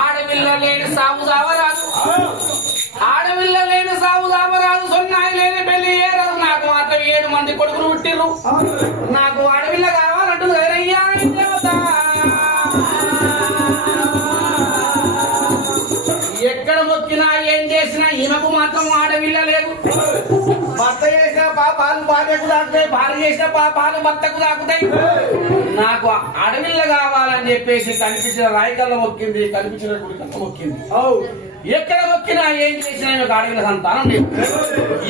ఆడపిల్ల లేని సాగు సావరాదు. ఆడపిల్ల లేని సాగు సావరాదు సొన్నాయి లేని పెళ్ళి ఏరాదు. నాకు మాత్రం ఏడు మంది కొడుకులు పుట్టిర్రు. నాకు ఆడపిల్ల కావాలంటుంది కదయ్యా ఎక్కడ మొక్కినా ఏం చేసినా ఈమెకు మాత్రం ఆడపిల్ల పాపాలు భార్యకు దాకుతాయి భార్య చేసిన పాపాలు భర్తకు దాకుతాయి నాకు అడవిల్ల కావాలని చెప్పేసి కనిపించిన రాయికల్ల మొక్కింది కనిపించిన గుడికల్ల మొక్కింది. ఎక్కడ మొక్కినా ఏం చేసినా మీకు అడవిల సంతానం లేదు.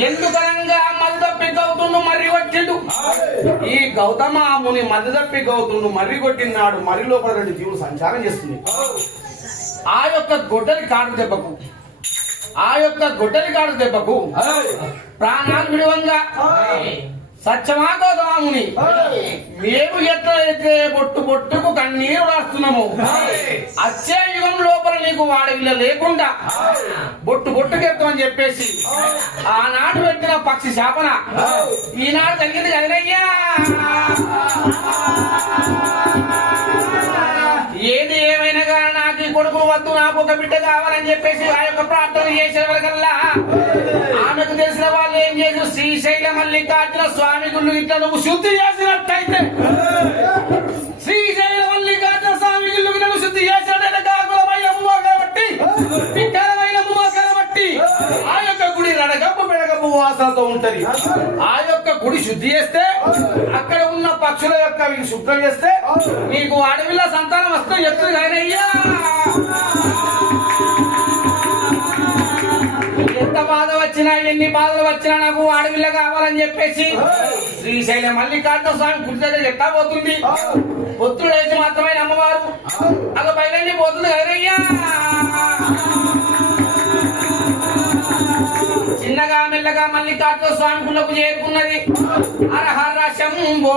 ఎందుకనంగా మద్దప్పి గౌతుడు మర్రి కొట్టిండు? ఈ గౌతమ ముని మద్దప్పి గౌతుడు మర్రి కొట్టినాడు మర్రి లోపల రెండు జీవులు సంచారం చేస్తుంది ఆ యొక్క గొడ్డలి కాడు దెబ్బకు ఆ యొక్క గొడ్డలి కాడు దెబ్బకు ప్రాణాలు విడవంగా. సత్యమా గౌతమాముని మేము ఎట్లయితే బొట్టు బొట్టుకు కన్నీరు రాస్తున్నాము అచ్చే యుగం లోపల నీకు వాడవిల్ల లేకుండా బొట్టు బొట్టుకు ఎత్తమని చెప్పేసి ఆనాడు పెట్టిన పక్షి శాపన ఈనాడు కలిగింది కదనయ్యా. ఏది ఏమైనా వద్దు నాకు ఒక బిడ్డ కావాలని చెప్పేసి ఆ యొక్క ప్రార్థన చేసిన వరకల్లా ఆమెకు తెలిసిన వాళ్ళు ఏం చేసారు శ్రీశైల మల్లికార్జున స్వామి గుళ్ళు ఇట్లా నువ్వు శుద్ధి చేసినట్టయితే శ్రీశైల మల్లికార్జున స్వామి గుళ్ళు నువ్వు శుద్ధి చేసినట్టయితే కాకులమయ్యమ్మ కాబట్టి వికారమైనమ్మ కాబట్టి ఆ యొక్క గుడి రడగప్పు బెడగప్పు వాసనతో ఉంటది. ఆ యొక్క గుడి శుద్ధి చేస్తే అక్కడ ఉన్న పక్షుల యొక్క శుభ్రం చేస్తే నీకు అడవిలో సంతానం వస్తే ఎత్తు కానయ్యా ఎంత బాధ వచ్చినా ఎన్ని బాధలు వచ్చినా నాకు అడవిలో కావాలని చెప్పేసి శ్రీశైలం మల్లికార్జున స్వామి గుడి దగ్గర ఎట్టా పోతుంది? పొత్తుడైతే మాత్రమే అమ్మవారు అలా బయలుదేరి పోతుంది గౌరయ్యా చిన్నగా మెల్లగా మల్లికార్జున స్వామి గుళ్ళకు చేరుకున్నది. అరహర శంభో.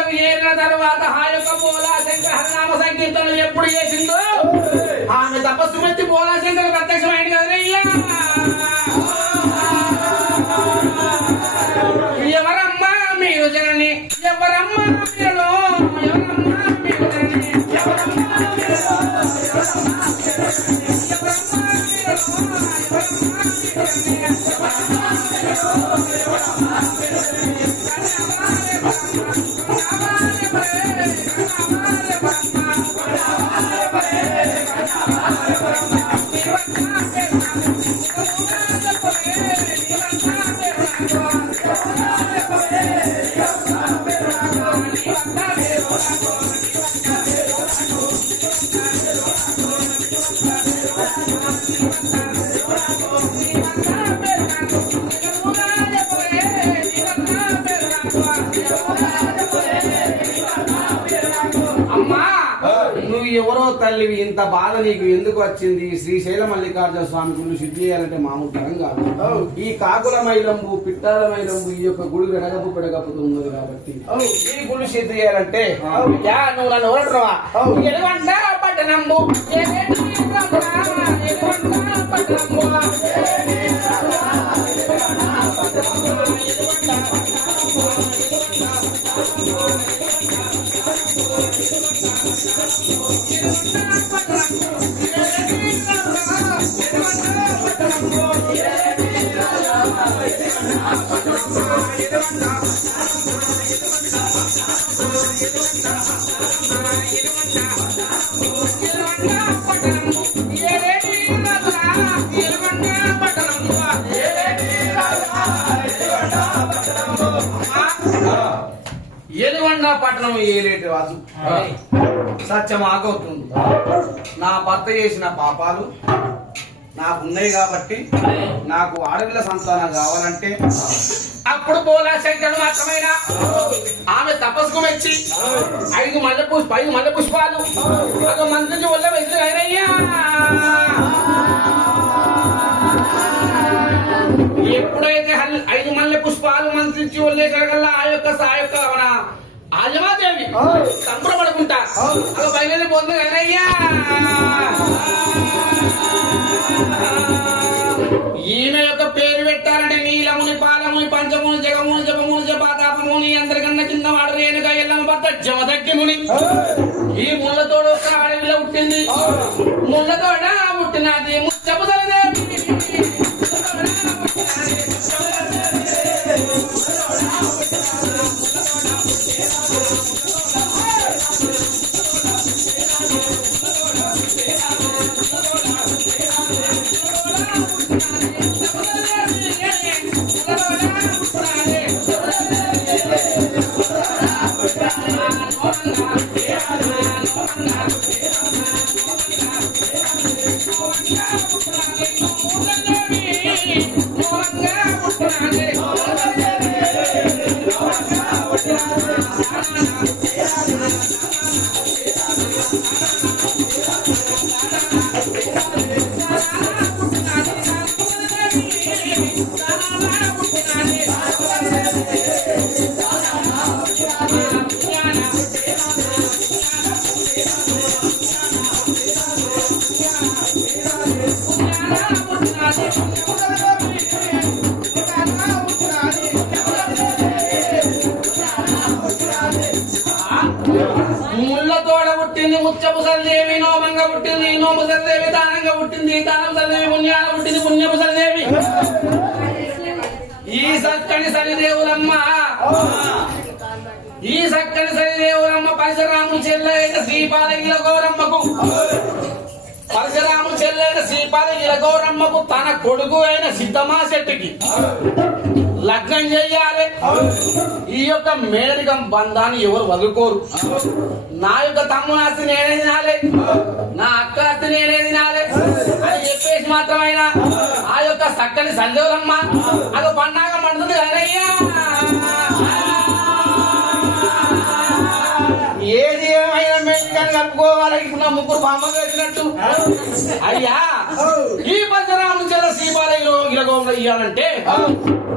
గుళ్ళకు చేరిన తర్వాత ఆ యొక్క పోలా శంకర హరినామ సంకీర్తన ఎప్పుడు చేసిందో? ఆమె తపస్సు మెచ్చి పోలా శంకర ప్రత్యక్షమైంది. ఎవరో తల్లివి ఇంత బాధ నీకు ఎందుకు వచ్చింది? శ్రీశైల మల్లికార్జున స్వామి గుళ్ళు శుద్ధి చేయాలంటే మామూలు తరం కాదు. ఈ కాకుల మైలంబు పిట్టాల మైలంబు ఈ యొక్క గుడి వెడగపు పెడగపుతూ ఉన్నది కాబట్టి. ఈ గుళ్ళు శుద్ధి చేయాలంటే యా, నువ్వు నన్ను ఓడరా ఎలుగంట పట్టణంబు? ఎలుగంట పట్టణంబు? ఏలివండా పట్టణం ఏలేటి రాజు? సత్యం ఆగవుతుంది. నా భర్త చేసిన పాపాలు నాకు ఉన్నాయి కాబట్టి నాకు ఆడపిల్ల సంతానం కావాలంటే అప్పుడు పోలా శంకరుడు మాత్రమైన? ఆమె తపస్సుకు మెచ్చి ఐదు మల్లె పుష్ప ఐదు మల్లె పుష్పాలు. ఒక మంది నుంచి వల్ల ఎప్పుడైతే ఐదు మల్లె పుష్పాలు మంత్రించి వదిలేసరికల్లా ఆ యొక్క ఆ యొక్క మన ఆజమాదేవి సంబరపడుకుంటా. అలా బయలుదేరి పోతుంది ఈమె యొక్క పేరు పెట్టారంటే నీలముని పాలముని పంచముని జగముని జపముని జపాతాపముని అందరికన్నా కింద వాడు రేణుక ఎల్లమ్మ భర్త జమదగ్గి ముని ఈ ముళ్ళతోడు ఒక అడవిలో పుట్టింది. ముళ్ళతోడ పుట్టినది ముచ్చపు ముళ్ళతోడ పుట్టింది నోము దానంగా పుట్టింది. దానం సల్దేవి పుణ్యాన పుట్టింది పుణ్యపు సల్దేవి ఈ సక్కని సరిదేవులమ్మ. ఈ సక్కని సరిదేవులమ్మ పరశురాముడు చెల్లైన శ్రీపాదగిల గౌరమ్మకు. పరశురాము చెల్లైన శ్రీపాలగిల గౌరమ్మకు తన కొడుకు అయిన సిద్ధమా శెట్టికి. లగ్నం చెయ్యాలి ఈ యొక్క మేనరికం బంధాన్ని ఎవరు వదులుకోరు. నా యొక్క తమ్ముని ఆస్తి నేనే తినాలి. నా అక్క ఆస్తి నేనే తినాలి. అని చెప్పేసి మాత్రమైనా ఆ యొక్క చక్కని సందేవులమ్మ అది పండాగ మండుతుంది కదయ్యా ముగ్గురు బామ్మలు వచ్చినట్టు అయ్యా ఈ పంచరాములు చెల్ల శ్రీపాలయంలో ఇలాగో ఇవ్వాలంటే